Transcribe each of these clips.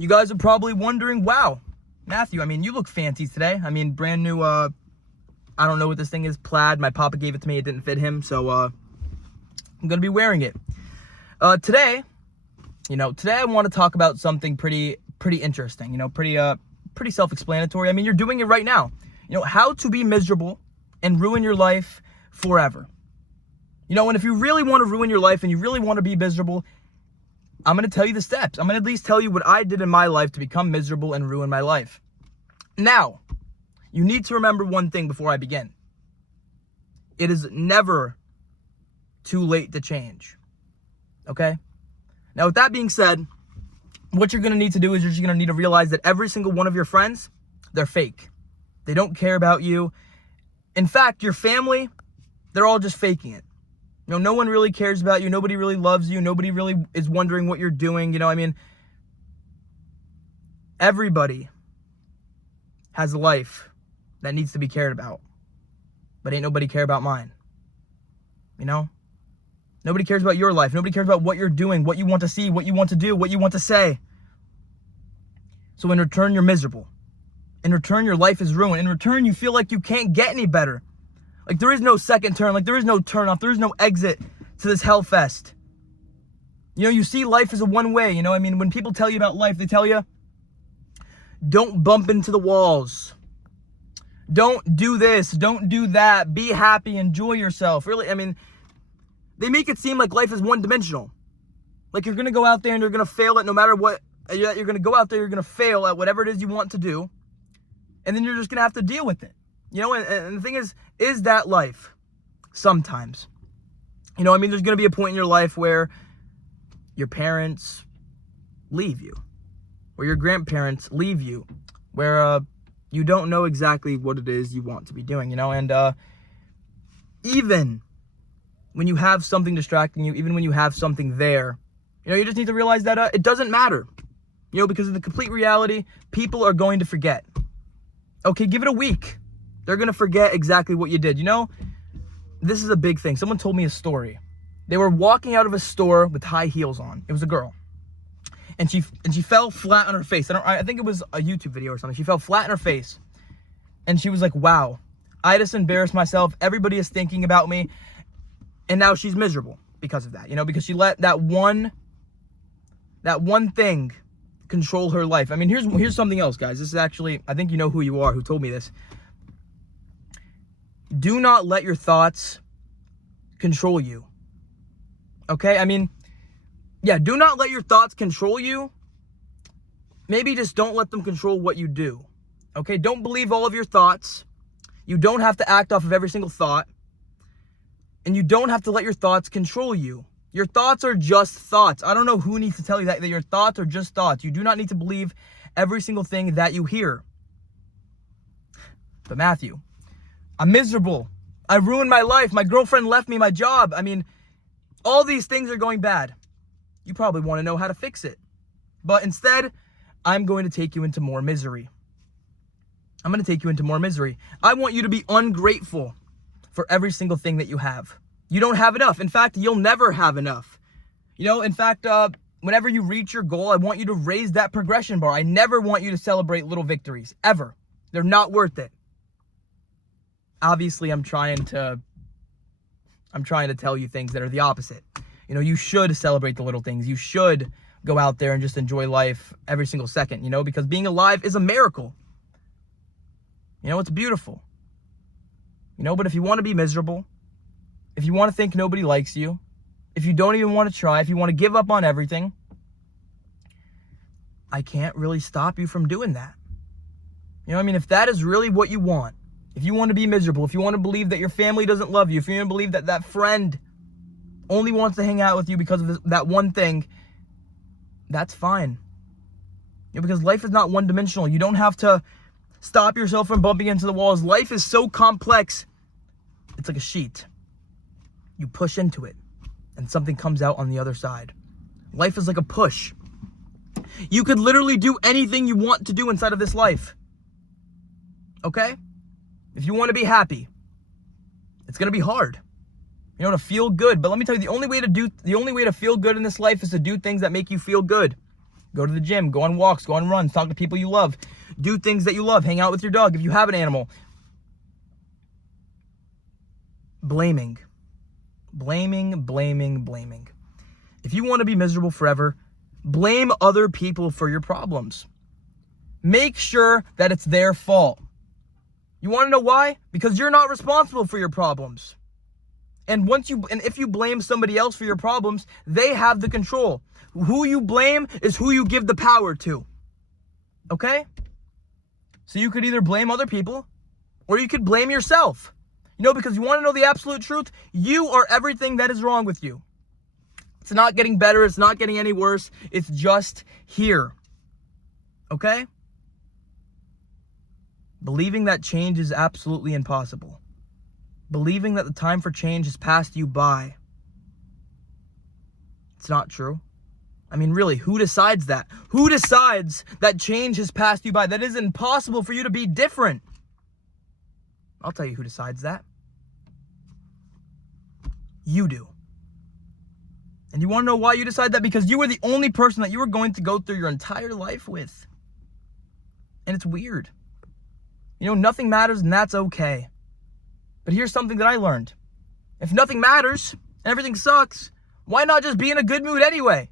you guys are probably wondering, wow, Matthew, I mean, you look fancy today. I mean, brand new, I don't know what this thing is, plaid. My papa gave it to me. It didn't fit him, so I'm going to be wearing it. Today I want to talk about something pretty interesting, pretty self-explanatory. I mean, you're doing it right now. How to be miserable and ruin your life forever. And if you really want to ruin your life and you really want to be miserable, I'm going to tell you the steps. I'm going to at least tell you what I did in my life to become miserable and ruin my life. Now, you need to remember one thing before I begin. It is never too late to change. Okay? Now, with that being said, what you're going to need to do is you're just going to need to realize that every single one of your friends, they're fake. They don't care about you. In fact, your family, they're all just faking it. No one really cares about you. Nobody really loves you. Nobody really is wondering what you're doing. Everybody has a life that needs to be cared about. But ain't nobody care about mine. Nobody cares about your life. Nobody cares about what you're doing, what you want to see, what you want to do, what you want to say. So in return, you're miserable. In return, your life is ruined. In return, you feel like you can't get any better. Like there is no second turn. Like there is no turn off. There is no exit to this hellfest. You see life as a one way. When people tell you about life, they tell you, don't bump into the walls. Don't do this. Don't do that. Be happy. Enjoy yourself. Really, they make it seem like life is one-dimensional. Like you're going to go out there and you're going to fail at no matter what. You're going to go out there, you're going to fail at whatever it is you want to do. And then you're just going to have to deal with it. And the thing is that life? Sometimes. There's going to be a point in your life where your parents leave you. Or your grandparents leave you. Where you don't know exactly what it is you want to be doing, And even when you have something distracting you, even when you have something there, you just need to realize that it doesn't matter. Because of the complete reality, people are going to forget. Okay, give it a week. They're going to forget exactly what you did. This is a big thing. Someone told me a story. They were walking out of a store with high heels on. It was a girl. And she fell flat on her face. I think it was a YouTube video or something. She fell flat on her face. And she was like, wow, I just embarrassed myself. Everybody is thinking about me. And now she's miserable because of that. Because she let that one thing control her life. Here's something else, guys. This is actually, I think you know who you are who told me this. Do not let your thoughts control you. Okay? Do not let your thoughts control you. Maybe just don't let them control what you do. Okay? Don't believe all of your thoughts. You don't have to act off of every single thought. And you don't have to let your thoughts control you. Your thoughts are just thoughts. I don't know who needs to tell you that your thoughts are just thoughts. You do not need to believe every single thing that you hear. But Matthew, I'm miserable. I ruined my life. My girlfriend left me, my job. All these things are going bad. You probably want to know how to fix it. But instead, I'm going to take you into more misery. I want you to be ungrateful for every single thing that you have. You don't have enough. In fact, you'll never have enough. Whenever you reach your goal, I want you to raise that progression bar. I never want you to celebrate little victories, ever. They're not worth it. Obviously, I'm trying to tell you things that are the opposite. You should celebrate the little things. You should go out there and just enjoy life every single second, because being alive is a miracle. It's beautiful. But if you want to be miserable, if you want to think nobody likes you, if you don't even want to try, if you want to give up on everything, I can't really stop you from doing that. If that is really what you want, if you want to be miserable, if you want to believe that your family doesn't love you, if you want to believe that that friend only wants to hang out with you because of that one thing, that's fine. Because life is not one-dimensional. You don't have to stop yourself from bumping into the walls. Life is so complex. It's like a sheet. You push into it, and something comes out on the other side. Life is like a push. You could literally do anything you want to do inside of this life. Okay? If you want to be happy, it's going to be hard. To feel good. But let me tell you, the only way to feel good in this life is to do things that make you feel good. Go to the gym, go on walks, go on runs, talk to people you love, do things that you love, hang out with your dog if you have an animal. Blaming. If you want to be miserable forever, blame other people for your problems. Make sure that it's their fault. You want to know why? Because you're not responsible for your problems. And if you blame somebody else for your problems, they have the control. Who you blame is who you give the power to. Okay? So you could either blame other people or you could blame yourself. Because you want to know the absolute truth? You are everything that is wrong with you. It's not getting better. It's not getting any worse. It's just here. Okay? Believing that change is absolutely impossible. Believing that the time for change has passed you by. It's not true. I mean, really, who decides that? Who decides that change has passed you by? That is impossible for you to be different. I'll tell you who decides that. You do. And you want to know why you decide that? Because you were the only person that you were going to go through your entire life with. And it's weird. Nothing matters, and that's okay. But here's something that I learned. If nothing matters and everything sucks, why not just be in a good mood anyway?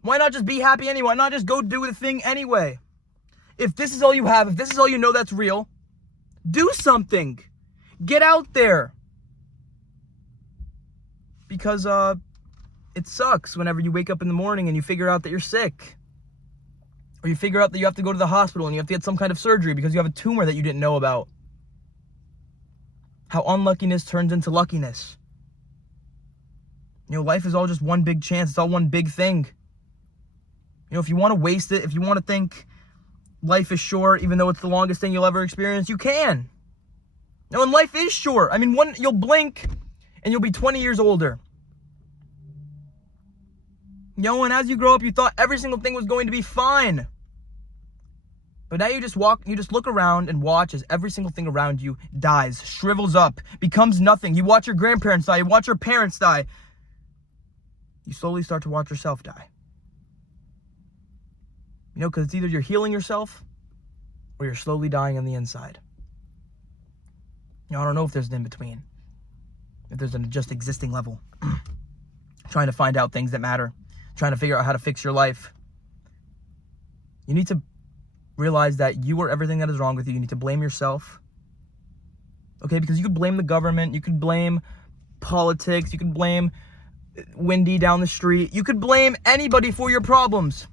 Why not just be happy anyway? Why not just go do the thing anyway? If this is all you have, if this is all you know that's real, do something. Get out there. Because it sucks whenever you wake up in the morning and you figure out that you're sick. Or you figure out that you have to go to the hospital and you have to get some kind of surgery because you have a tumor that you didn't know about. How unluckiness turns into luckiness. Life is all just one big chance. It's all one big thing. If you want to waste it, if you want to think life is short, even though it's the longest thing you'll ever experience, you can. And life is short. I mean, you'll blink and you'll be 20 years older. And as you grow up, you thought every single thing was going to be fine. But now you just look around and watch as every single thing around you dies, shrivels up, becomes nothing. You watch your grandparents die, you watch your parents die. You slowly start to watch yourself die. Because it's either you're healing yourself or you're slowly dying on the inside. I don't know if there's an in-between. If there's an just existing level. Trying to find out things that matter. Trying to figure out how to fix your life. You need to realize that you are everything that is wrong with you. You need to blame yourself. Okay, because you could blame the government. You could blame politics. You could blame Wendy down the street. You could blame anybody for your problems.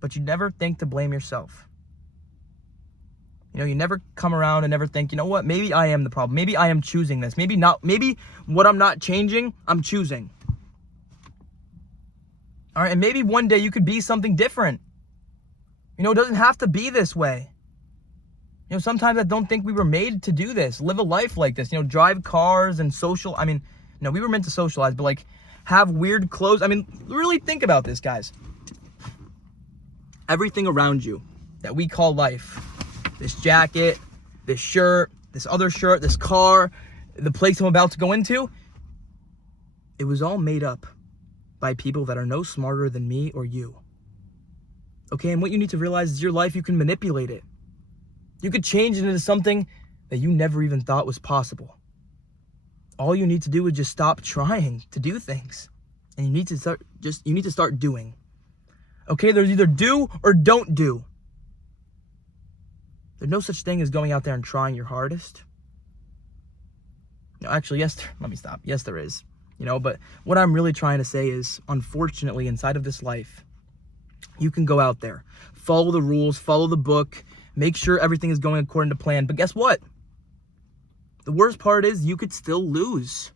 But you never think to blame yourself. You never come around and never think, what, maybe I am the problem. Maybe I am choosing this. Maybe not. Maybe what I'm not changing, I'm choosing. All right, and maybe one day you could be something different. It doesn't have to be this way. Sometimes I don't think we were made to do this. Live a life like this. Drive cars and social. I mean, no, we were meant to socialize, but have weird clothes. I mean, really think about this, guys. Everything around you that we call life, this jacket, this shirt, this other shirt, this car, the place I'm about to go into, it was all made up by people that are no smarter than me or you. Okay, and what you need to realize is your life, you can manipulate it. You could change it into something that you never even thought was possible. All you need to do is just stop trying to do things. And you need to start doing. Okay, there's either do or don't do. There's no such thing as going out there and trying your hardest. No, actually, yes, let me stop. Yes, there is. But what I'm really trying to say is, unfortunately, inside of this life, you can go out there, follow the rules, follow the book, make sure everything is going according to plan. But guess what? The worst part is you could still lose.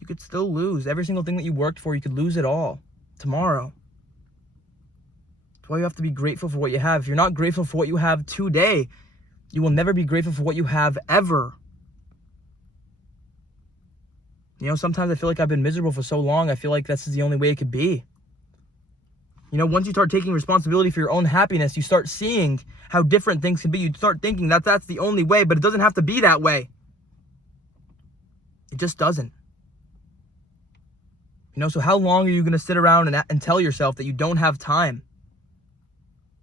You could still lose. Every single thing that you worked for, you could lose it all tomorrow. That's why you have to be grateful for what you have. If you're not grateful for what you have today, you will never be grateful for what you have ever. Sometimes I feel like I've been miserable for so long. I feel like this is the only way it could be. Once you start taking responsibility for your own happiness, you start seeing how different things can be. You start thinking that that's the only way, but it doesn't have to be that way. It just doesn't. You know, so how long are you going to sit around and tell yourself that you don't have time?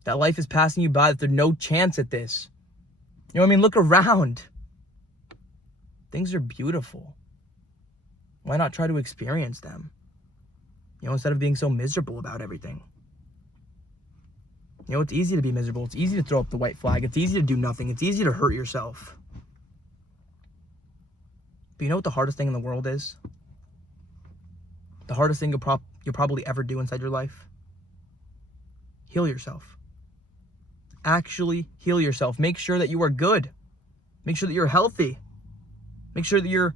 That life is passing you by, that there's no chance at this? You know what I mean? Look around. Things are beautiful. Why not try to experience them? You know, instead of being so miserable about everything. You know, it's easy to be miserable. It's easy to throw up the white flag. It's easy to do nothing. It's easy to hurt yourself. But you know what the hardest thing in the world is? The hardest thing you'll probably ever do inside your life? Heal yourself. Actually heal yourself. Make sure that you are good. Make sure that you're healthy. Make sure that you're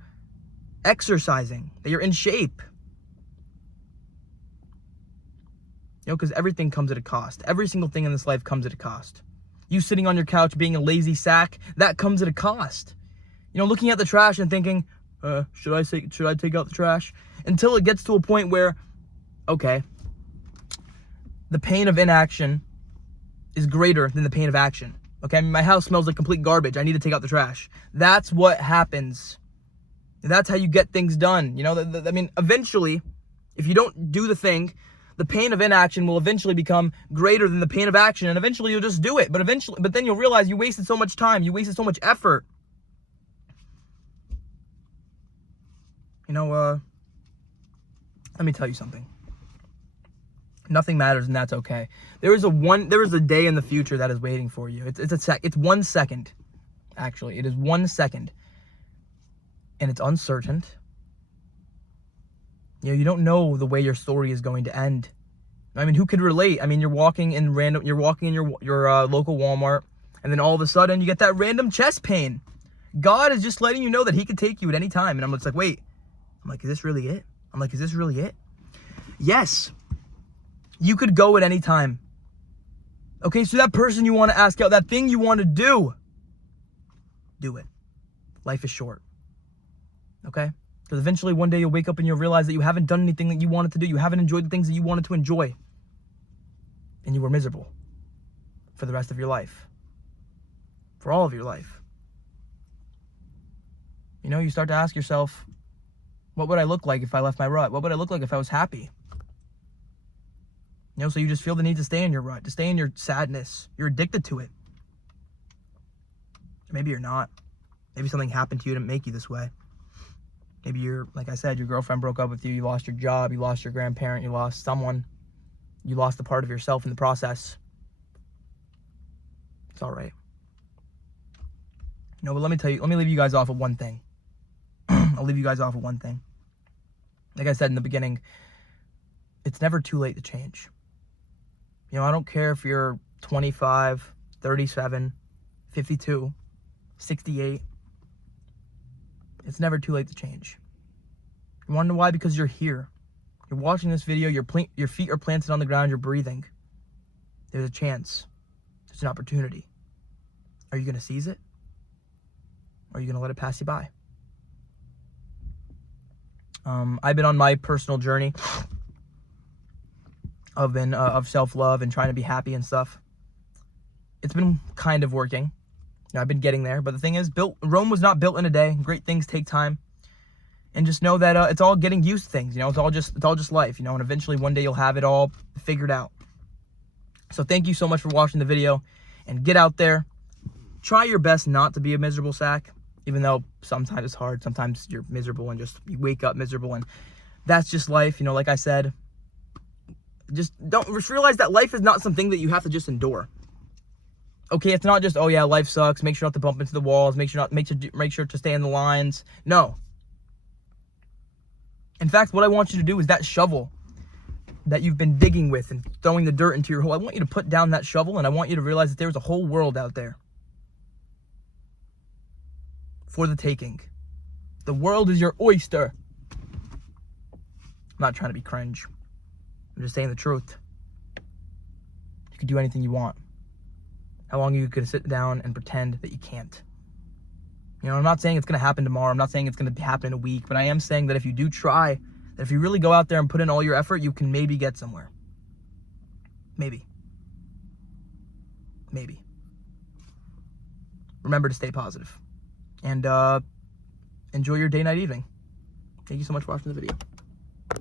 exercising, that you're in shape. You know, because everything comes at a cost. Every single thing in this life comes at a cost. You sitting on your couch being a lazy sack, that comes at a cost. You know, looking at the trash and thinking, should I take out the trash? Until it gets to a point where, okay, the pain of inaction is greater than the pain of action. Okay, I mean, my house smells like complete garbage. I need to take out the trash. That's what happens. That's how you get things done. You know, I mean, eventually, if you don't do the thing, the pain of inaction will eventually become greater than the pain of action, and eventually you'll just do it. But then you'll realize you wasted so much time. You wasted so much effort. You know, let me tell you something. Nothing matters, and that's okay. There is a day in the future that is waiting for you. It's 1 second. Actually, it is 1 second. And it's uncertain. You know, you don't know the way your story is going to end. I mean, who could relate? I mean, you're walking in your local Walmart, and then all of a sudden you get that random chest pain. God is just letting you know that he could take you at any time. And I'm just like, wait. I'm like, is this really it? Is this really it? Yes. You could go at any time. Okay, so that person you want to ask out, that thing you want to do it. Life is short. Okay? Because eventually one day you'll wake up and you'll realize that you haven't done anything that you wanted to do. You haven't enjoyed the things that you wanted to enjoy. And you were miserable for the rest of your life. For all of your life. You know, you start to ask yourself, what would I look like if I left my rut? What would I look like if I was happy? You know, so you just feel the need to stay in your rut, to stay in your sadness. You're addicted to it. Maybe you're not. Maybe something happened to you to make you this way. Maybe like I said, your girlfriend broke up with you, you lost your job, you lost your grandparent, you lost someone. You lost a part of yourself in the process. It's all right. No, but let me leave you guys off with one thing. I'll leave you guys off with one thing. Like I said in the beginning, it's never too late to change. You know, I don't care if you're 25, 37, 52, 68. It's never too late to change. You want to know why? Because you're here. You're watching this video, your feet are planted on the ground, you're breathing. There's a chance. There's an opportunity. Are you going to seize it? Or are you going to let it pass you by? I've been on my personal journey of self-love and trying to be happy and stuff. It's been kind of working. You know, I've been getting there. But the thing is, Rome was not built in a day. Great things take time. And just know that it's all getting used to things. You know, it's all just life. You know, and eventually one day you'll have it all figured out. So thank you so much for watching the video. And get out there. Try your best not to be a miserable sack. Even though sometimes it's hard. Sometimes you're miserable and you wake up miserable. And that's just life. You know, like I said, just realize that life is not something that you have to just endure. Okay, it's not just, oh yeah, life sucks. Make sure not to bump into the walls. Make sure to stay in the lines. No. In fact, what I want you to do is that shovel that you've been digging with and throwing the dirt into your hole, I want you to put down that shovel, and I want you to realize that there's a whole world out there for the taking. The world is your oyster. I'm not trying to be cringe. I'm just saying the truth. You can do anything you want. How long are you going to sit down and pretend that you can't? You know, I'm not saying it's going to happen tomorrow. I'm not saying it's going to happen in a week. But I am saying that if you do try, that if you really go out there and put in all your effort, you can maybe get somewhere. Maybe. Maybe. Remember to stay positive. And enjoy your day, night, evening. Thank you so much for watching the video.